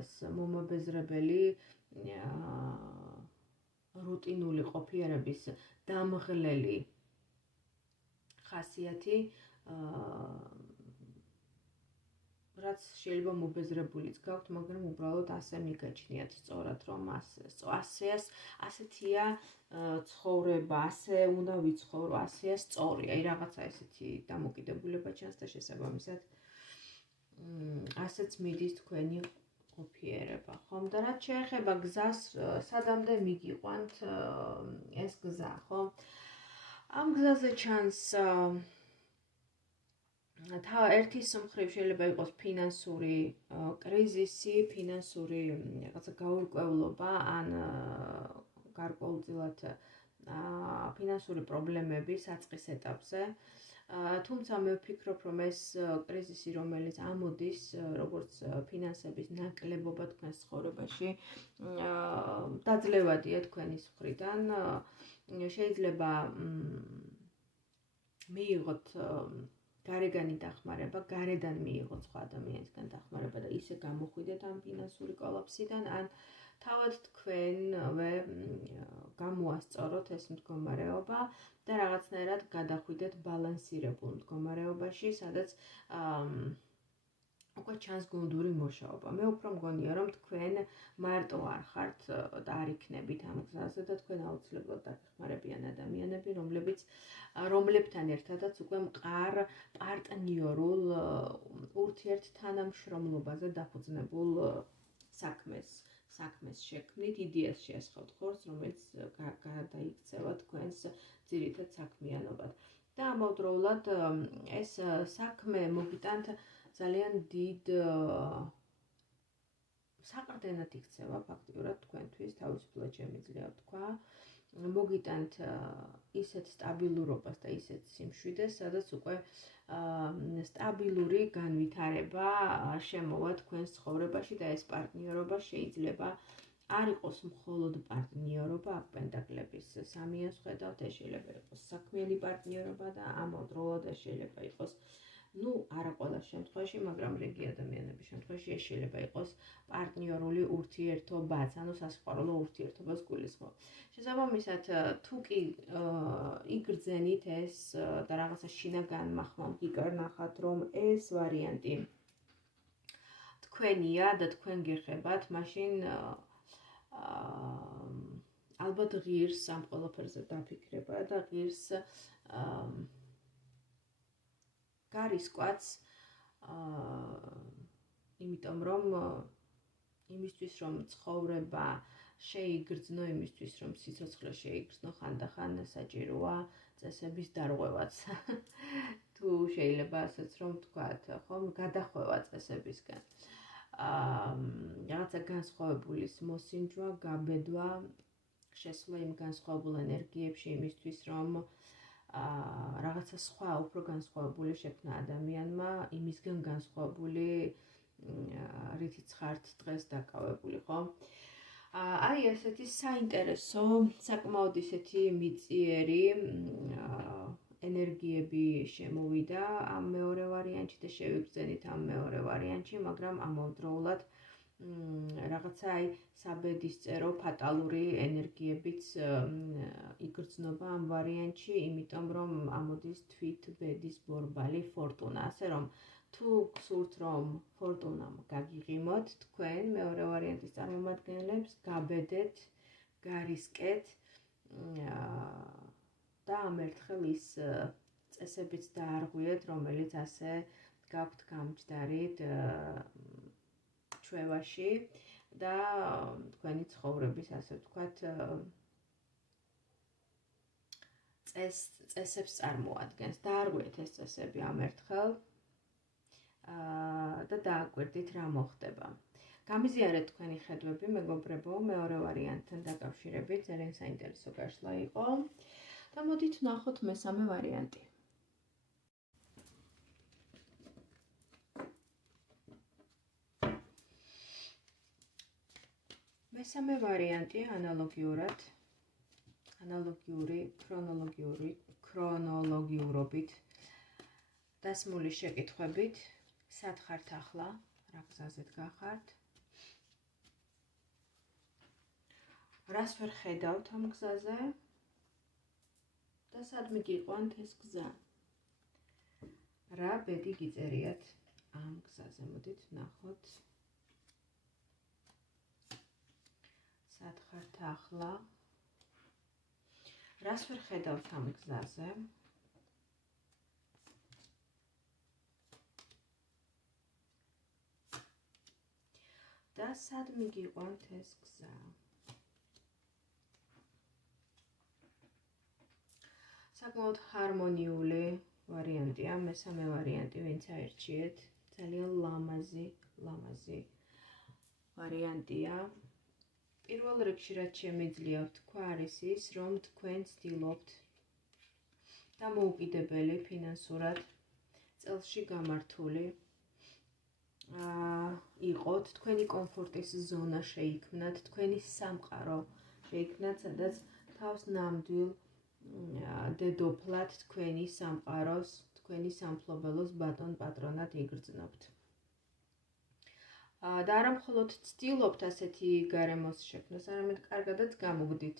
ეს მომაბეზრებელი რუტინული ყოფიერების დამღლელი ხასიათი, რაც შეიძლება მობეზრებულიც გაქვთ, მაგრამ უბრალოდ ასე მიგაჩნიათ სწორად, რომ ასეთია ცხოვრება, ასე უნდა ვიცხოვრო, ასეა სწორი, აი რაღაცა ესეთი დამოკიდებულება ჩანს და შესაბამისად ასეც მიდის თქვენი ყოფიერება, ხომ? და რაც შეეხება გზას, სადამდე მიგიყვანთ ეს გზა, ხო? ამ გზაზე ჩანს ერთის მხრივ შეიძლება იყოს ფინანსური კრიზისი, ფინანსური რაღაცა გაურკვევლობა, ან გარკვეულწილად ფინანსური პრობლემები საწყის ეტაპზე. თუმცა მე ვფიქრობ, რომ ეს კრიზისი, რომელიც ამოდის, როგორც ფინანსების ნაკლებობა თქვენს ცხოვრებაში, დაძლევადია თქვენის მხრიდან. შეიძლება მიიღოთ გარეგანი დახმარება, გარედან მიიღოთ სხვა ადამიანისგან დახმარება და ისე გამოხვიდეთ ამ ფინანსური კოლაფსიდან, ან თავად თქვენვე გამოასწოროთ ეს მდგომარეობა და რაღაცნაირად გადახვიდეთ ბალანსირებულ მდგომარეობაში, სადაც უკვე ჩანს გუნდური მუშაობა. მე უფრო მგონია, რომ თქვენ მარტო არ ხართ და არ იქნებით ამ გზაზე და თქვენ აუცილებლად დაგეხმარებიან ადამიანები, რომლებთან ერთადაც უკვე მყარ პარტნიორულ ურთიერთთანამშრომლობაზე დაფუძნებულ საქმეს შექმნით, იდეას შეასხავთ ხორცს, რომელიც გადაიქცევა თქვენს ძირითად საქმიანობად. და ამავდროულად ეს საქმე მოგიტანთ ძალიან დიდ საყრდენად იქცევა ფაქტიურად თქვენთვის, თავისუფლად შემიძლია ვთქვა. მოგიტანთ ისეთ სტაბილურობას და ისეთ სიმშვიდეს, სადაც უკვე სტაბილური განვითარება შემოვა თქვენს ცხოვრებაში და ეს პარტნიორობა შეიძლება არ იყოს მხოლოდ პარტნიორობა, აქ პენტაკლების სამიანს ხედავთ, ეს შეიძლება იყოს საქმიანი პარტნიორობა და ამავდროულად ეს შეიძლება იყოს არა ყველა შემთხვევაში, მაგრამ რიგი ადამიანების შემთხვევაში ეს შეიძლება იყოს პარტნიორული ურთიერთობაც, ანუ სასიყვარულო ურთიერთობას გულისხმობ. შესაბამისად, თუ კი იგრძენით ეს და რაღაცა შინაგან მახმალ გიკარნახათ, რომ ეს ვარიანტი თქვენია და თქვენ გეხებათ, მაშინ ალბათ ღირს ამ ყველაფერზე დაფიქრება და ღირს გარისკვაც, იმიტომ რომ იმისთვის რომ ცხოვრება შეიგრძნო, იმისთვის რომ სიცოცხლე შეიგრძნო, ხანდახან საჭიროა წესების დარღვევაც. თუ შეიძლება ასეც რომ ვთქვათ, ხომ, გადახვევა წესებისგან. რაღაცა განსხვავებულის მოსინჯვა, გაბედვა, შესვლა იმ განსხვავებულ ენერგიებში იმისთვის რომ რაღაცა სხვა უფრო განსხვავებული შექმნა ადამიანმა, იმისგან განსხვავებული რითიც ხართ დღეს დაკავებული, ხო? აი ესეთი საინტერესო, საკმაოდ ისეთი მიწიერი ენერგიები შემოვიდა ამ მეორე ვარიანტში და შევიგრძენით ამ მეორე ვარიანტში, მაგრამ ამავდროულად რაღაცა აი საბედისწერო ფატალური ენერგიებიც იგრძნობა ამ ვარიანტში, იმიტომ რომ ამოდის თვით ბედის ბორბალი ფორტუნა, ასე რომ თუ გსურთ რომ ფორტუნამ გაგიღიმოთ, თქვენ მეორე ვარიანტის წარმომადგენლებს გაბედეთ, გარისკეთ და ამერთხელ ის წესებიც დაარღვიეთ, რომელიც ასე გაქვთ გამჯდარით ჩვევაში და თქვენი ცხოვრების, ასე ვთქვათ, წესებს წარმოადგენს. დაარღვიეთ ეს წესები ამერთხელ და დააკვირდით რა მოხდება. გამიზიარეთ თქვენი ხედვები, მეგობრებო, მეორე ვარიანტთან დაკავშირებით, ძალიან საინტერესო გაშლა იყო. და მოდით ვნახოთ მესამე ვარიანტი. მესამე ვარიანტი ანალოგიური ქრონოლოგიურობით დასმული შეკითხვებით, სად ხართ ახლა, რა გზაზეთ გახართ, რას ვერ ხედავთ ამ გზაზე და სად მიგიყვანთ ეს გზა, რა ბედი გიწერიათ ამ გზაზე, მოდით ვნახოთ. სად ხართ ახლა, რას ვერ ხედავთ ამ გზაზე და სად მიგიყვანთ ეს გზა. საკმაოდ ჰარმონიული ვარიანტია, მესამე ვარიანტი, ვინც აირჩიეთ, ძალიან ლამაზი ვარიანტია. პირველ რიგში რაც შემიძლია ვთქვა არის ის, რომ თქვენ ცდილობთ დამოუკიდებელი ფინანსურად წელსში გამართული იყოთ, თქვენი კომფორტის ზონა შეიქმნათ, თქვენი სამყარო შეიქმნათ, სადაც თავს ნამდვილ დედოფლად თქვენი სამყაროს, თქვენი სამფლობელოს ბატონ პატრონად იგრძნობთ. და არა მხოლოდ ცდილობთ ასეთი გარემოს შექმნას, არამედ კარგადაც გამოგდით.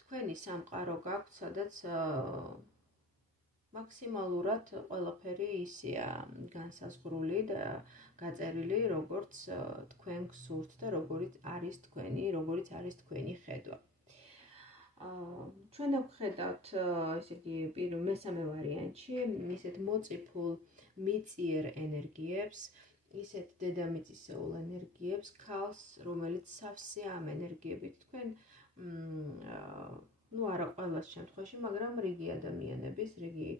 თქვენი სამყარო გაქვთ, სადაც მაქსიმალურად ყველაფერი ისეა განსაზღვრული და გაწერილი, როგორც თქვენ გსურთ და როგორიც არის თქვენი ხედვა. ჩვენ ვხედავთ, ესე იგი, მესამე ვარიანტში, ისეთ მოწიფულ მიწიერ ენერგიებს, ისეთ დედამიწისეულ ენერგიებს, ქალს, რომელიც სავსეა ამ ენერგიებით. თქვენ, არა ყველას შემთხვევაში, მაგრამ რიგი ადამიანების, რიგი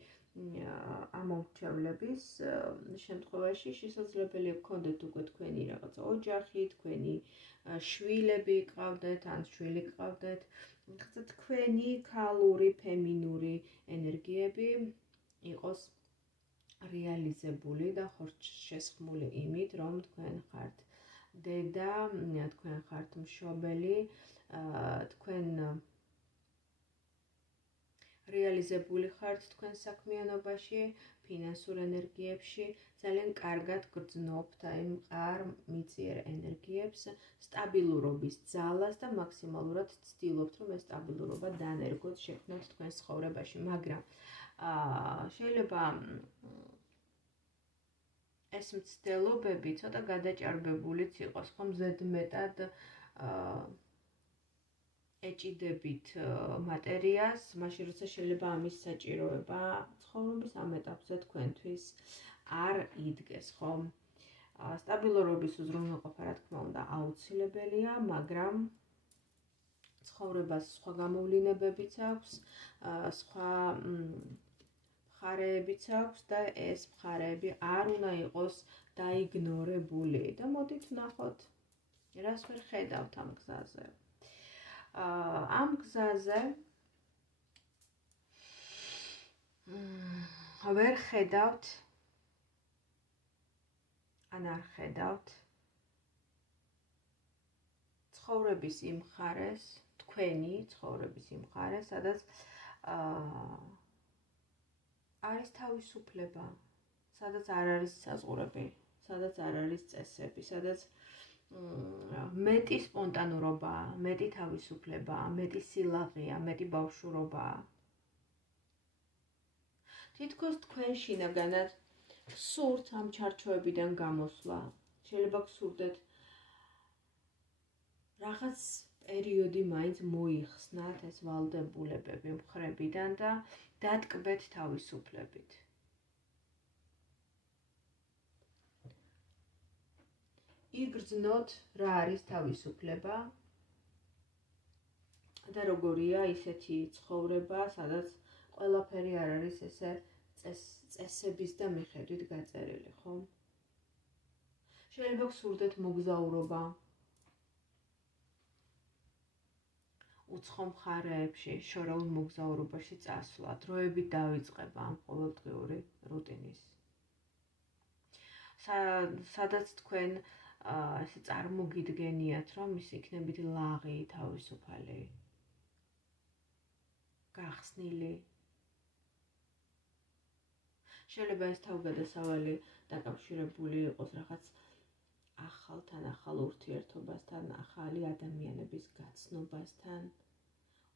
ამომრჩევლების შემთხვევაში შესაძლებელია გქონდეთ უკვე თქვენი რაღაცა ოჯახი, თქვენი შვილები გყავდეთ, ან შვილი გყავდეთ. თქვენი ქალური, ფემინური ენერგიები იყოს რეალიზებული და ხორცშესხმული იმით, რომ თქვენ ხართ დედა, თქვენ ხართ მშობელი, თქვენ რეალიზებული ხართ თქვენ საქმიანობაში, ფინანსურ ენერგიებში, ძალიან კარგად გრძნობთ აი მყარ მიწიერ ენერგიებს, სტაბილურობის ძალას და მაქსიმალურად ცდილობთ, რომ ეს სტაბილურობა დანერგოთ, შექმნათ თქვენს ცხოვრებაში, მაგრამ შეიძლება ეს მცდელობები ცოტა გადაჭარბებულიც იყოს, ხომ ზედმეტად ეჭიდებით მატერიას, მაშინ როცა შეიძლება ამის საჭიროება ცხოვრების ამ ეტაპზე თქვენთვის არ იდგეს, ხომ? სტაბილურობის უზრუნველყოფა, რა თქმა უნდა, აუცილებელია, მაგრამ ცხოვრებას სხვა გამოვლინებებიც აქვს, სხვა მხარეებიც აქვს და ეს მხარეები არ უნდა იყოს დაიგნორებული. და მოდით ვნახოთ, რას ვერ ხედავთ ამ გზაზე. ამ გზაზე ვერ ხედავთ ან არ ხედავთ ცხოვრების იმ მხარეს, თქვენი ცხოვრების იმ მხარეს, სადაც არის თავისუფლება, სადაც არ არის საზღვრები, სადაც არ არის წესები, სადაც მეტი სპონტანურობა, მეტი თავისუფლება, მეტი სილაღეა, მეტი ბავშვურობა. თითქოს თქვენ შინაგანად გსურთ ამ ჩარჩოებიდან გამოსვლა. შეიძლება გსურდეთ რაღაც პერიოდი მაინც მოიხსნათ ეს ვალდებულებები მხრებიდან და დატკბეთ თავისუფლებით. იგრძნოთ რა არის თავისუფლება და როგორია ისეთი ცხოვრება, სადაც ყველაფერი არ არის ესე წესების და მიხედვით გაწერილი, ხო? შეიძლება გსურდეთ მოგზაურობა უცხო მხარეებში, შორეულ მოგზაურობაში წასვლა, დროებით დავიწყება ამ ყოველდღიური რუტინის. სადაც თქვენ ესე წარმოგიდგენიათ, რომ ის იქნებით ლაღი, თავისუფალი, გახსნილი. შეიძლება ეს თავგადასავალი დაკავშირებული იყოს რაღაც ახალთან, ახალ ურთიერთობასთან, ახალი ადამიანების გაცნობასთან,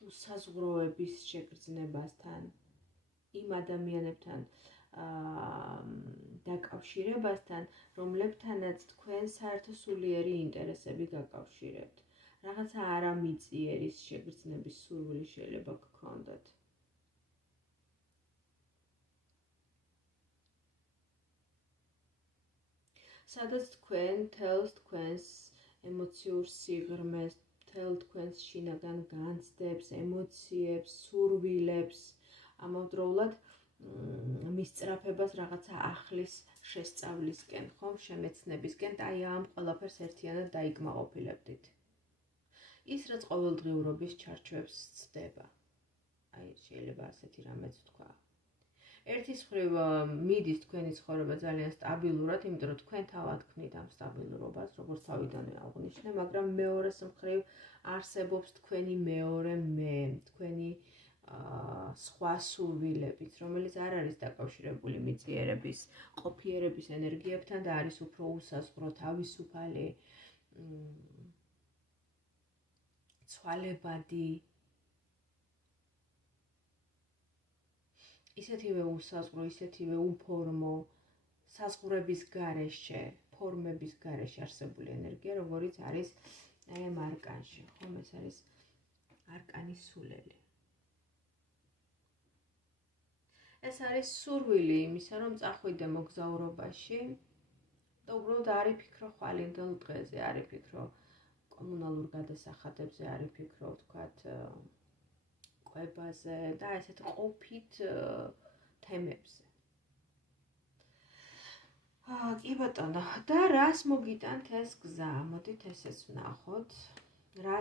უსაზღვროების შეგრძნებასთან, იმ ადამიანებთან დაკავშირებასთან, რომლებთანაც თქვენ საერთო სულიერი ინტერესები გაკავშირებთ. რაღაცა არამიწიერის შეგრძნების სურვილი შეიძლება გქონდეთ. სადაც თქვენ თელს თქვენს ემოციურ სიღრმეს, თელ თქვენს შინაგან განცდებს, ემოციებს, სურვილებს, ამავდროულად მისწრაფებას რაღაცა ახლის შესწავლისკენ, ხომ, შემეცნებისკენ, და აი ამ ყველაფერს ერთიანად დაიკმაყოფილებდით. ის რაც ყოველდღიურობის ჩარჩოებს ცდება. აი შეიძლება ასეთი რამეც ვთქვა. ერთის მხრივ მიდის თქვენი ცხოვრება ძალიან სტაბილურად, იმიტომ რომ თქვენ თავად ქმნით ამ სტაბილურობას, როგორც თავიდანვე აღვნიშნე, მაგრამ მეორეს მხრივ არსებობს თქვენი მეორე მე, თქვენი სხვა სურვილებით, რომელიც არ არის დაკავშირებული მიწიერების, ყოფიერების ენერგიებთან და არის უფრო უსაზღვრო, თავისუფალი, ცვალებადი, ისეთივე უსაზღვრო, ისეთივე უფორმო, საზღვრების გარეშე, ფორმების გარეშე არსებული ენერგია, როგორიც არის ამ არკანში, ხომ, ეს არის არკანის სულელი. ეს არის სურვილი იმისა, რომ წახვიდე მოგზაურობაში და უბრალოდ არ იფიქრო ხვალინდელ დღეზე, არ იფიქრო კომუნალურ გადასახადებზე, არ იფიქრო, ვთქვათ, კვებაზე და ესეთ ყოფით თემებზე. კი ბატონო, და რას მოგიტანთ ეს გზა? მოდით ესეც ვნახოთ.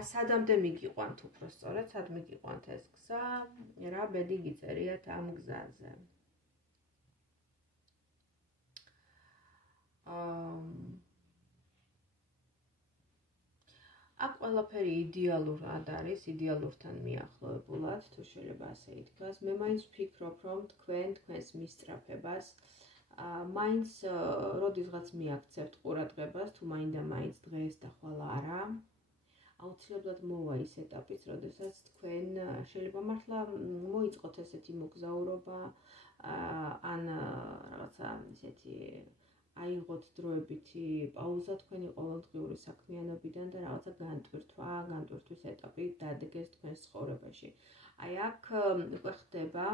სადამდე მიგიყვანთ უფრო სწორედ, სად მიგიყვანთ ეს გზა, რა ბედი გიწერიათ ამ გზაზე. აქ ყველაფერი იდეალურად არის, იდეალურთან მიახლოებულად, თუ შეიძლება ასე ითქვას. მე მაინც ვფიქრობ, რომ თქვენს მისწრაფებას მაინც როდისღაც მიაქცევთ ყურადღებას, თუ მაინდა-მაინც დღეს და ხვალ არა, აუცილებლად მოვა ის ეტაპიც, როდესაც თქვენ შეიძლება მართლა მოიწყოთ ესეთი მოგზაურობა, ან რაღაცა ისეთი აიღოთ დროებითი პაუზა თქვენი ყოველდღიური საქმიანობიდან და რაღაცა განტვირთვის ეტაპი დადგეს თქვენს ცხოვრებაში. აი აქ უკვე ხდება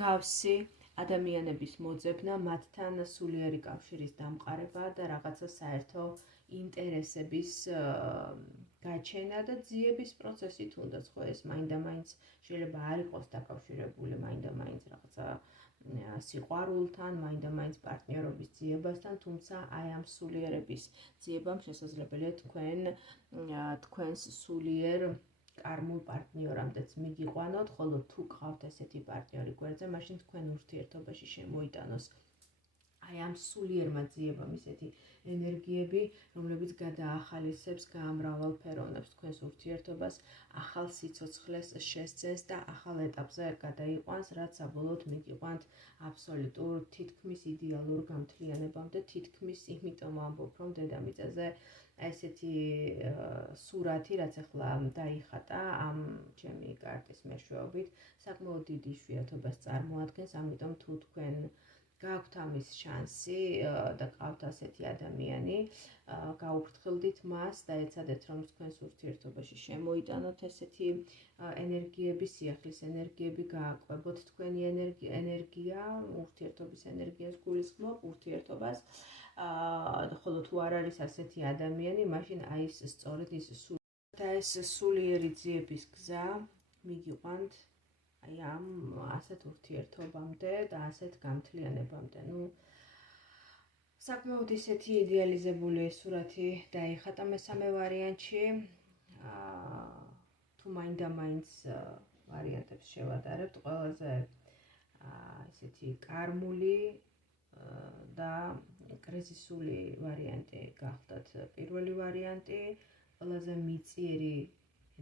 გავსი ადამიანების მოძებნა, მათთან სულიერი კავშირის დამყარება და რაღაცა საერთო ინტერესების გაჩენა და ძიების პროცესი თუნდაც, ხო, ეს მაინდა-მაინც შეიძლება არ იყოს დაკავშირებული მაინდა-მაინც რაღაცა სიყვარულთან, მაინდა-მაინც პარტნიორობის ძიებასთან, თუმცა აი ამ სულიერების ძიებამ შესაძლებელია თქვენს სულიერ კარმულ პარტნიორამდეც მიგიყვანოთ, ხოლო თუ გყავთ ესეთი პარტნიორი გვერდზე, მაშინ თქვენ ურთიერთობაში შემოიტანოს აი ამ სულიერმა ძიებამ ისეთი ენერგიები, რომლებიც გადაახალისებს, გაამრავალფეროვნებს თქვენს ურთიერთობას, ახალ სიცოცხლეს შესწეს და ახალ ეტაპზე გადაიყვანს, რაც საბოლოოდ მიგიყვანთ აბსოლუტურ თითქმის იდეალურ გამთლიანებამდე, თითქმის იმიტომ ვამბობ, რომ დედამიწაზე ესეთი სურათი, რაც ახლა დაიხატა ამ ჩემი კარტის მეშვეობით, საკმაოდ დიდი იშვიათობას წარმოადგენს, ამიტომ თუ თქვენ გაქვთ ამის შანსი და ყავთ ასეთი ადამიანი, გაუფრთხილდით მას და ეცადეთ, რომ თქვენს ურთიერთობაში შემოიტანოთ ესეთი ენერგიები, სიახლის ენერგიები, გააკვებოთ თქვენი ენერგია, ურთიერთობის ენერგიას გულისხმობ, ურთიერთობას. ხოლო თუ არ არის ასეთი ადამიანი, მაშინ აი ეს სწორედ ის სულიერი ძიების გზა მიგიყვანთ აი ამ ასეთ ურთიერთობამდე და ასეთ გამთლიანებამდე. საკმაოდ ისეთი იდეალიზებული სურათი დაიხატა მესამე ვარიანტში. თუ მაინდა-მაინც ვარიანტებს შევადარებთ, ყველაზე ისეთი კარმული და კრიზისული ვარიანტი გახლდათ პირველი ვარიანტი, ყველაზე მიწიერი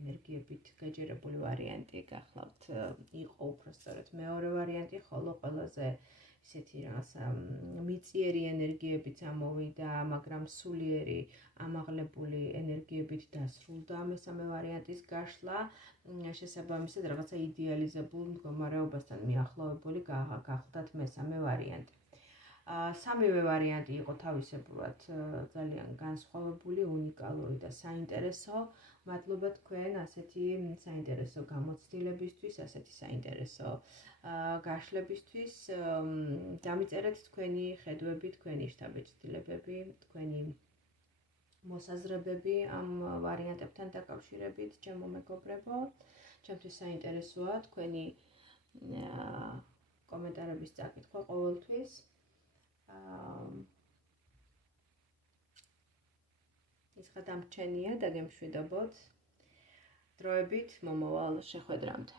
ენერგიებით გაჯერებული ვარიანტი გახლავთ იყო უпростоრად მეორე ვარიანტი, ხოლო ყველაზე ისეთი რაღაცა მიწიერი ენერგიებით ამოვიდა, მაგრამ სულიერი ამაღლებული ენერგიებით დასრულდა მესამე ვარიანტის გაშლა, შესაბამისად რაღაცა იდეალიზებულ მდგომარეობასთან მიახლოვებული გახლდათ მესამე ვარიანტი. სამივე ვარიანტი იყო თავისებურად ძალიან განსხვავებული, უნიკალური და საინტერესო. მადლობა თქვენ ასეთი საინტერესო გამოცდილებისთვის, ასეთი საინტერესო გაშლებისთვის. დამიწერეთ თქვენი ხედვები, თქვენი შთაბეჭდილებები, თქვენი მოსაზრებები ამ ვარიანტებთან დაკავშირებით, ჩემო მეგობრებო. ჩემთვის საინტერესოა თქვენი კომენტარების წაკითხვა ყოველთვის. ის გადამრჩენია და გემშვიდობოთ დროებით მომავალ შეხვედრამდე.